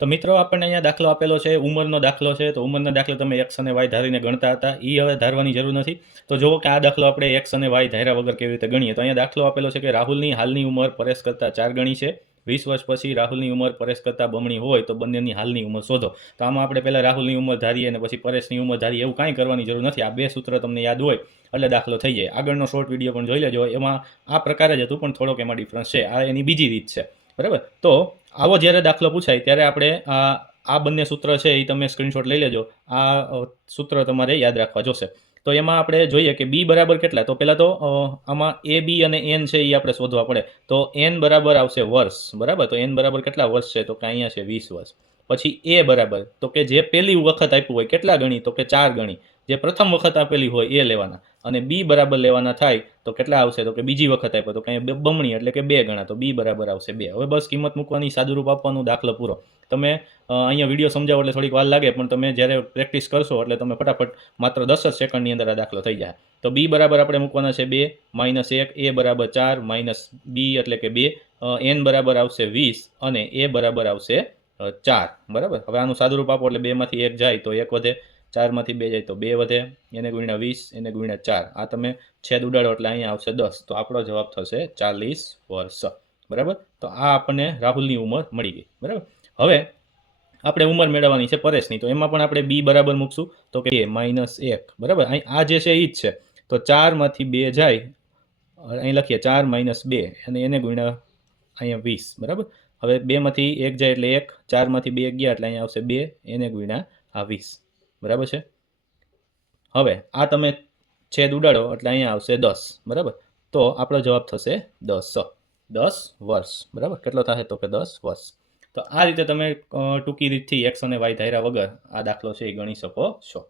તો મિત્રો આપણને અહીંયા દાખલો આપેલો છે, ઉંમરનો દાખલો છે. તો ઉંમરના દાખલો તમે એક્સ અને વાય ધારીને ગણતા હતા, એ હવે ધારવાની જરૂર નથી. તો જુઓ કે આ દાખલો આપણે એક્સ અને વાય ધાર્યા વગર કેવી રીતે ગણીએ. તો અહીંયા દાખલો આપેલો છે કે રાહુલની હાલની ઉંમર પરેશ કરતાં 4 ગણી છે. 20 વર્ષ પછી રાહુલની ઉંમર પરેશ કરતાં બમણી હોય તો બંનેની હાલની ઉંમર શોધો. તો આમાં આપણે પહેલાં રાહુલની ઉંમર ધારીએ અને પછી પરેશની ઉંમર ધારીએ, એવું કાંઈ કરવાની જરૂર નથી. આ બે સૂત્ર તમને યાદ હોય એટલે દાખલો થઈ જાય. આગળનો શોર્ટ વિડીયો પણ જોઈ લેજો, એમાં આ પ્રકારે જ હતું, પણ થોડોક એમાં ડિફરન્સ છે. આ એની બીજી રીત છે, બરાબર. તો આવો જ્યારે દાખલો પૂછાય ત્યારે આપણે આ બંને સૂત્ર છે એ તમે સ્ક્રીનશોટ લઈ લેજો. આ સૂત્ર તમારે યાદ રાખવા જોશે. તો એમાં આપણે જોઈએ કે બી બરાબર કેટલા. તો પહેલાં તો આમાં એ બી અને એન છે એ આપણે શોધવા પડે. તો એન બરાબર આવશે વર્ષ, બરાબર. તો એન બરાબર કેટલા વર્ષ છે, તો કે અહીંયા છે 20 વર્ષ. પછી એ બરાબર, તો કે જે પહેલી વખત આપ્યું હોય કેટલા ગણી, તો કે 4 ગણી. જે પ્રથમ વખત આપેલી હોય એ લેવાના. અને બી બરાબર લેવાના થાય તો કેટલા આવશે, તો કે બીજી વખત આપ્યો તો કંઈ બમણી એટલે કે 2 ગણા. તો બી બરાબર આવશે 2. હવે બસ કિંમત મૂકવાની, સાદુરૂપ આપવાનું, દાખલો પૂરો. તમે અહીંયા વિડીયો સમજાવો એટલે થોડીક વાર લાગે, પણ તમે જ્યારે પ્રેક્ટિસ કરશો એટલે તમે ફટાફટ માત્ર 10 જ સેકન્ડની અંદર આ દાખલો થઈ જાય. તો બી બરાબર આપણે મૂકવાના છે 2 -1, એ બરાબર 4 માઇનસ બી એટલે કે 2, એન બરાબર આવશે 20 અને એ બરાબર આવશે 4, બરાબર. હવે આનું સાદુરૂપ આપો એટલે 2 માંથી 1 જાય તો 1 વધે, 4 માંથી 2 જાય તો 2 વધે, એને ગુણ્યા 20, એને ગુણ્યા 4. આ તમે છેદ ઉડાડો એટલે અહીંયા આવશે 10. તો આપણો જવાબ થશે 40 વર્ષ, બરાબર. તો આ આપણને રાહુલની ઉંમર મળી ગઈ, બરાબર. હવે આપણે ઉંમર મેળવવાની છે પરેશની. તો એમાં પણ આપણે બી બરાબર મૂકશું. તો કે -1, બરાબર. અહીં આ જે છે એ જ છે. તો 4 માંથી 2 જાય, અહીં લખીએ 4 - 2 અને એને ગુણ્યા અહીંયા 20, બરાબર. હવે 2 માંથી 1 જાય એટલે 1, 4 માંથી 2 ગયા એટલે અહીંયા આવશે 2, એને ગુણ્યા આ 20, બરાબર છે. હવે આ તમે છેદ ઉડાડો એટલે અહીંયા આવશે 10, બરાબર. તો આપણો જવાબ થશે 10 વર્ષ, બરાબર. કેટલો થશે, તો કે 10 વર્ષ. તો આ રીતે તમે ટૂંકી રીતથી એક્સ અને વાય ધાર્યા વગર આ દાખલો છે એ ગણી શકો છો.